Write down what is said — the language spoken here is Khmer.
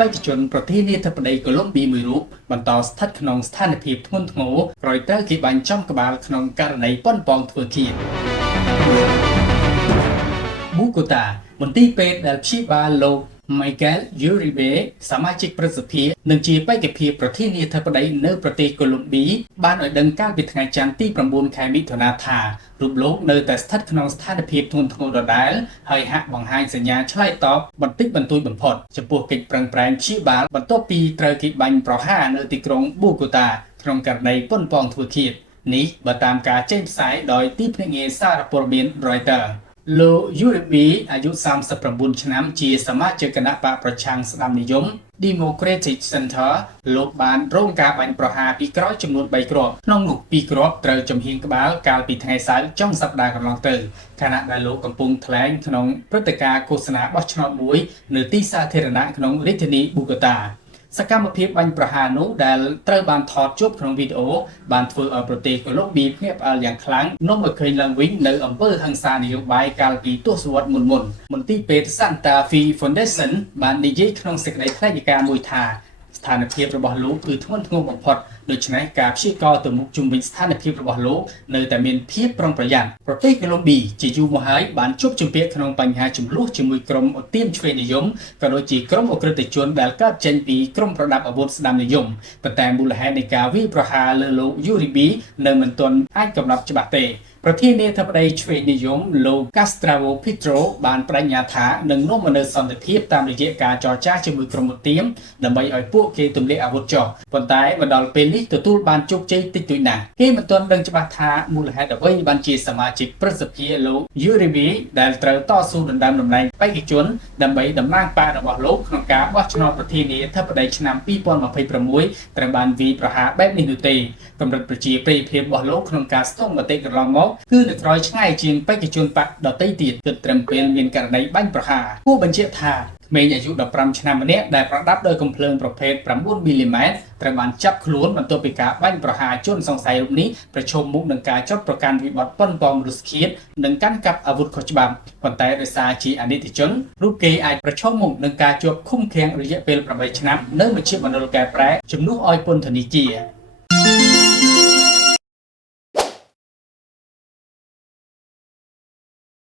បេក្ខជនប្រធានាធិបតីកូឡុំប៊ីមួយរូបបន្តស្ថិតក្នុងស្ថានភាពធ្ងន់ធ្ងរក្រោយត្រូវគេបាញ់ចំក្បាលក្នុងករណីប៉ុនប៉ងធ្វើឃាតប៊ូកូតាមន្ទីរពេទ្យដែលព្យាបាលលោក Michael Uribe សមាជិកព្រឹទ្ធសភានិងជាបេក្ខភាពប្រធានាធិបតីនៅប្រទេសកូឡុំប៊ីបានឲ្យដឹងកាលពីថ្ងៃច័ន្ទទី9ខែមិថុនាថារូបលោកនៅតែស្ថិតក្នុងស្ថានភាពធ្ងន់ធ្ងរដដែលហើយហាក់បង្ហាញសញ្ញាឆ្លើយតបបន្តិចបន្តួចបំផុតចំពោះកិច្ចប្រឹងប្រែងព្យាបាលបន្ទាប់ពីត្រូវគេបាញ់ប្រហារនៅទីក្រុងប៊ូកូតាក្នុងករណីប៉ុនប៉ងធ្វើឃាតនេះបើតាមការចេញផ្សាយដោយទីភ្នាក់ងារសារព័ត៌មាន Reutersលោក Uribe អាយុ39ឆ្នាំជាសមាជិកគណៈបកប្រឆាំងស្ដាំនិយម Democratic Center លោកបានរងការបាញ់ប្រហារពីក្រោយចំនួន3គ្រាប់ក្នុងនោះ2គ្រាប់ត្រូវចំហៀងក្បាលកាលពីថ្ងៃសៅរ៍ចុងសប្តាហ៍កន្លងទៅខណៈដែលលោកកំពុងថ្លែងក្នុងព្រឹត្តិការណ៍ឃោសនាបោះឆ្នោតមួយនៅទីសាធារណៈក្នុងរាជធានីប៊ូកូតាសកម្មភាពបាញ់ប្រហារនោះដែលត្រូវបានថតជួបក្នុងវីដេអូបានធ្វើឲ្យប្រទេសកូឡុំប៊ីភ្ញាក់ផ្អើលយ៉ាងខ្លាំងនាំឲ្យឃើញឡើងវិញនៅអំពើហិង្សានយោបាយកាលពីទសវត្សរ៍មុនមន្ទីរពេទ្យ Santa Fe Foundation បាននិយាយក្នុងសេចក្តីថ្លែងការណ៍មួយថាស្ថានភាពរបស់លោកគឺធ្ងន់ធ្ងរបំផុតដូច្នេះការព្យាករណ៍ទៅមុខជុំវិញស្ថានភាពរបស់លោកនៅតែមានភាពប្រុងប្រយ័ត្នប្រទេសកូឡុំប៊ីជាយូរមកហើយបានជួបជំពាក់ក្នុងបញ្ហាចំនួនជាមួយក្រុមឧទាមឆ្វេងនិយមក៏ដូចជាក្រុមអក្រិតជនដែលកើតចេញពីក្រុមប្រដាប់អាវុធស្ដាំនិយមប៉ុន្តែមូលហេតុនៃការវាយប្រហារលើលោក Uribe នៅមិនទាន់អាចកំណត់ច្បាស់ទេប្រធានាធិបតីឆ្វេងនិយមលោក Gustavo Petro បានបដិញ្ញាថានឹងនាំមកនូវសន្តិភាពតាមរយៈការចរចាជាមួយក្រុមឧទាមដើម្បីឲ្យពួកគេទម្លាក់អាវុធចុះប៉ុន្តែមកដល់ពេលនេះទទួលបានជោគជ័យតិចតួចណាស់គេមិនទាន់ដឹងច្បាស់ថាមូលហេតុអ្វីបានជាសមាជិកព្រឹទ្ធសភាលោក Uribe ដែលត្រូវតស៊ូដណ្ដើមតំណែងបេក្ខជនដើម្បីតំណាងបករបស់លោកក្នុងការបោះឆ្នោតប្រធានាធិបតីឆ្នាំ2026ត្រូវបានវាយប្រហារបែបនេះនោះទេកម្រិតប្រជាប្រិយភាពរបស់លោកក្នុងការស្ទង់មតិកន្លងមកគឺនៅក្រោយឆ្ងាយជាងបេក្ខជនបកដទៃទៀតគិតត្រឹមពេលមានករណីបាញ់ប្រហារគួរបញ្ជាក់ថាក្មេងអាយុ15ឆ្នាំម្នាក់ដែលប្រដាប់ដោយកាំភ្លើងប្រភេទ9មីលីម៉ែត្រត្រូវបានចាប់ខ្លួនបន្ទាប់ពីការបាញ់ប្រហារជនសង្ស័យរូបនេះប្រឈមមុខនឹងការចោទប្រកាន់វិបត្តិប៉ុនប៉ងមនុស្សឃាតនិងកាន់កាប់អាវុធខុសច្បាប់ប៉ុន្តែដោយសារជាអនិច្ចជនរូបគេអាចប្រឈមមុខនឹងការជាប់ឃុំឃាំងរយៈពេល8ឆ្នាំនៅមជ្ឈមណ្ឌលកែប្រែជំនួសឲ្យពន្ធនាគារ